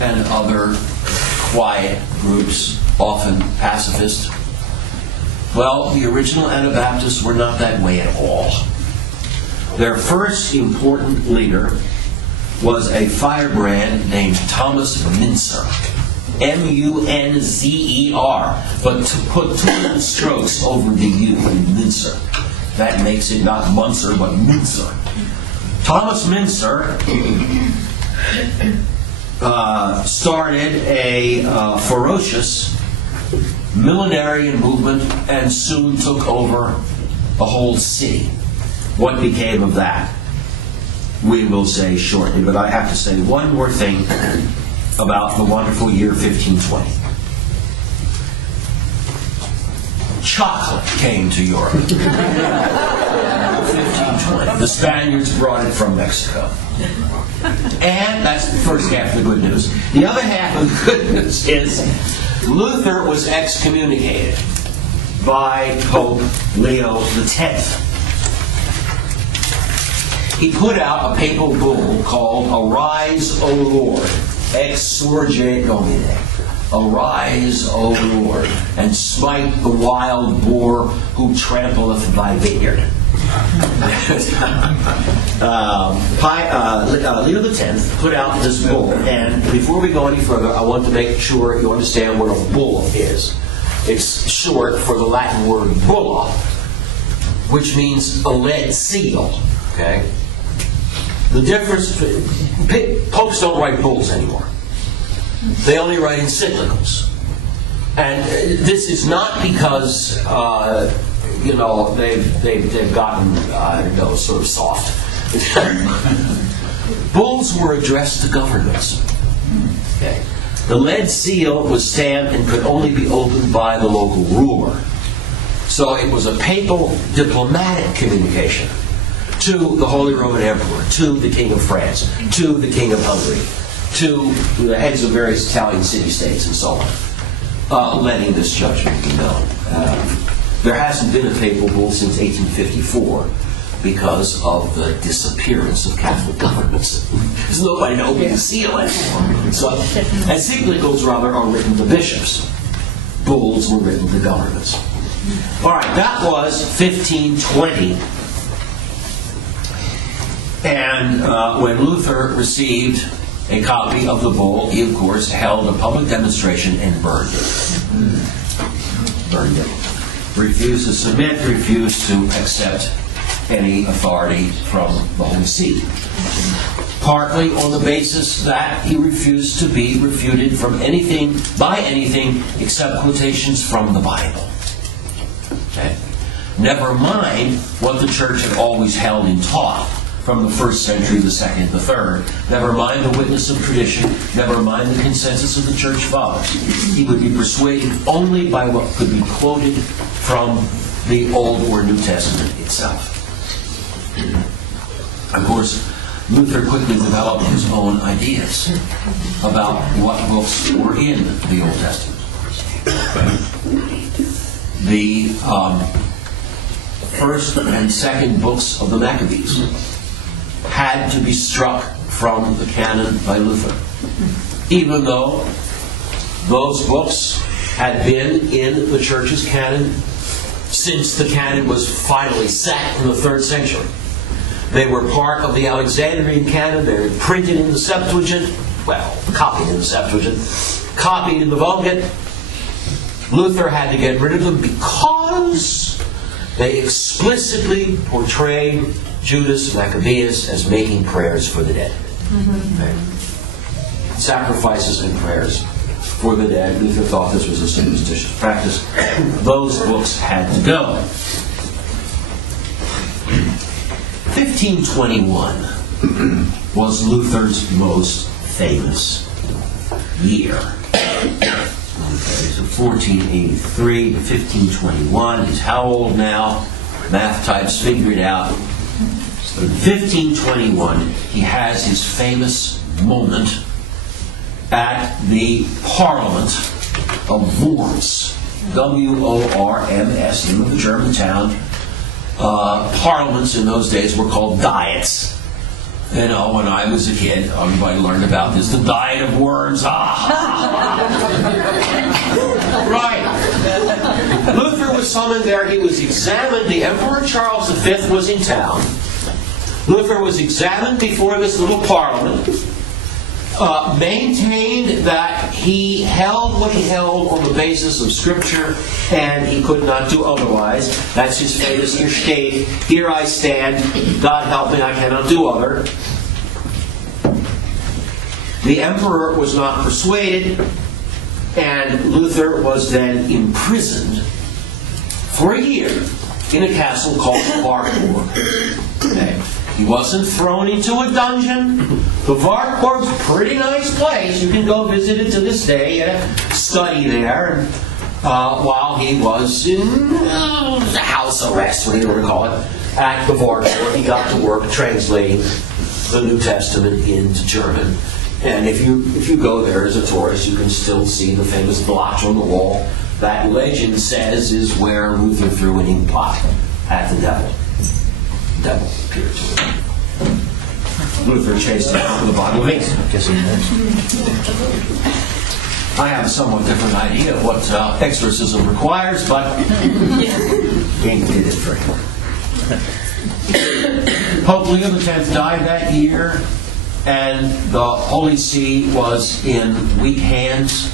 and other quiet groups, often pacifist. Well, the original Anabaptists were not that way at all. Their first important leader was a firebrand named Thomas Mincer. M-U-N-Z-E-R. But to put two little strokes over the U in Mincer. That makes it not Munzer, but Mincer. Thomas Mincer started a ferocious millenarian movement and soon took over the whole city. What became of that? We will say shortly, but I have to say one more thing about the wonderful year 1520. Chocolate came to Europe. 1520. The Spaniards brought it from Mexico. And that's the first half of the good news. The other half of the good news is Luther was excommunicated by Pope Leo X. He put out a papal bull called Arise, O Lord, Exsurge Domine. Arise, O Lord, and smite the wild boar who trampleth thy vineyard. Leo X put out this bull, and before we go any further, I want to make sure you understand what a bull is. It's short for the Latin word bulla, which means a lead seal. Okay? The difference, popes don't write bulls anymore. They only write encyclicals. And this is not because, they've gotten, sort of soft. Bulls were addressed to governments. Okay. The lead seal was stamped and could only be opened by the local ruler. So it was a papal diplomatic communication to the Holy Roman Emperor, to the King of France, to the King of Hungary, to the heads of various Italian city-states and so on, letting this judgment be known. There hasn't been a papal bull since 1854 because of the disappearance of Catholic governments. There's nobody to open the seal anymore. So, encyclicals, rather, are written to bishops. Bulls were written to governments. All right, that was 1520. And when Luther received a copy of the bull, he, of course, held a public demonstration and burned it. Burned it. Refused to submit, refused to accept any authority from the Holy See. Partly on the basis that he refused to be refuted from anything, by anything, except quotations from the Bible. Okay? Never mind what the church had always held and taught from the first century, the second, the third. Never mind the witness of tradition. Never mind the consensus of the church fathers. He would be persuaded only by what could be quoted from the Old or New Testament itself. Of course, Luther quickly developed his own ideas about what books were in the Old Testament. The first and second books of the Maccabees had to be struck from the canon by Luther, even though those books had been in the church's canon since the canon was finally set in the 3rd century. They were part of the Alexandrian canon. They were printed in the Septuagint, copied in the Septuagint, copied in the Vulgate. Luther had to get rid of them because they explicitly portrayed Judas Maccabeus as making prayers for the dead. Okay. Sacrifices and prayers for the dead. Luther thought this was a superstitious practice. Those books had to go. 1521 was Luther's most famous year. Okay, so 1483 to 1521. He's how old now? Math types figure it out. In 1521, he has his famous moment at the Parliament of Worms. W-O-R-M-S, name of the German town. Parliaments in those days were called diets. You know, when I was a kid, everybody learned about this, the diet of worms. Right. Luther was summoned there. He was examined. The Emperor Charles V was in town. Luther was examined before this little parliament, maintained that he held what he held on the basis of Scripture, and he could not do otherwise. That's his famous "Hier steht," "Here I stand, God help me, I cannot do other." The emperor was not persuaded, and Luther was then imprisoned for a year in a castle called Wartburg. Okay. He wasn't thrown into a dungeon. The Wartburg's a pretty nice place. You can go visit it to this day, study there. While he was in house arrest, whatever you want to call it, at the Wartburg, he got to work translating the New Testament into German. And if you go there as a tourist, you can still see the famous blotch on the wall. That legend says is where Luther threw an ink pot at the devil. The devil appeared to him. Luther chased him out of the bottom of it. I have a somewhat different idea of what exorcism requires, but King did it for him. Pope Leo X died that year, and the Holy See was in weak hands.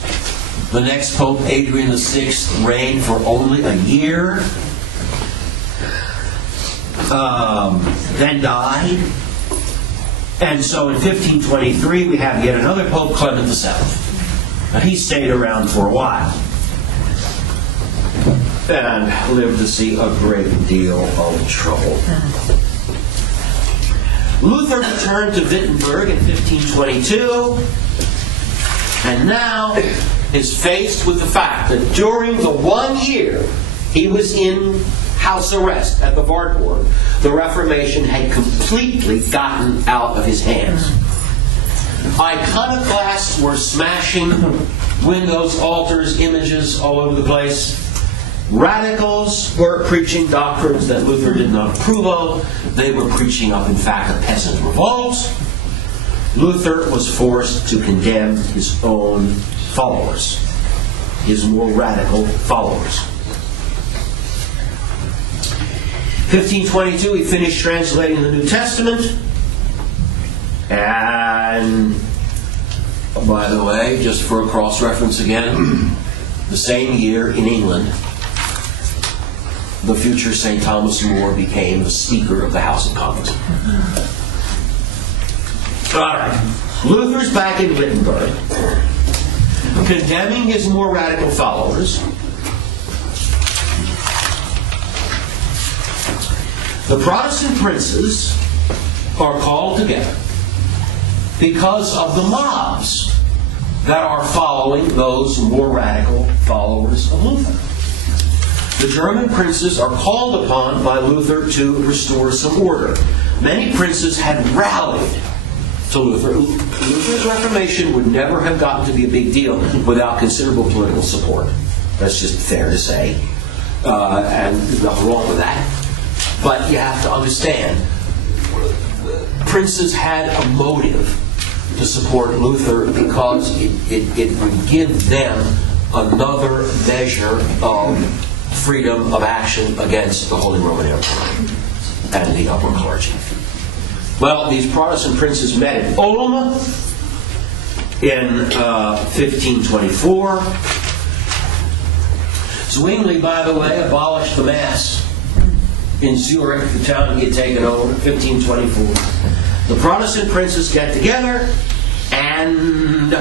The next Pope, Adrian VI, reigned for only a year, then died. And so in 1523 we have yet another Pope, Clement VII. Now he stayed around for a while and lived to see a great deal of trouble. Luther returned to Wittenberg in 1522, and now is faced with the fact that during the 1 year he was in house arrest at the Wartburg, the Reformation had completely gotten out of his hands. Iconoclasts were smashing windows, altars, images all over the place. Radicals were preaching doctrines that Luther did not approve of. They were preaching up, in fact, a peasant revolt. Luther was forced to condemn his own followers, his more radical followers. 1522, he finished translating the New Testament. And, by the way, just for a cross-reference again, the same year in England, the future St. Thomas More became the Speaker of the House of Commons. All right. Luther's back in Wittenberg, condemning his more radical followers. The Protestant princes are called together because of the mobs that are following those more radical followers of Luther. The German princes are called upon by Luther to restore some order. Many princes had rallied to Luther. Luther's Reformation would never have gotten to be a big deal without considerable political support. That's just fair to say. And there's nothing wrong with that. But you have to understand, princes had a motive to support Luther because it would give them another measure of freedom of action against the Holy Roman Empire and the upper clergy. Well, these Protestant princes met at Ulm in 1524. Zwingli, by the way, abolished the Mass in Zurich, the town he had taken over, 1524. The Protestant princes get together and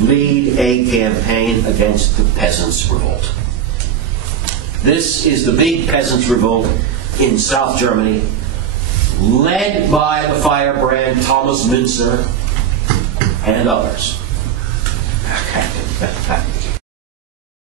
lead a campaign against the Peasants' Revolt. This is the big Peasants' Revolt in South Germany, led by the firebrand Thomas Münzer and others.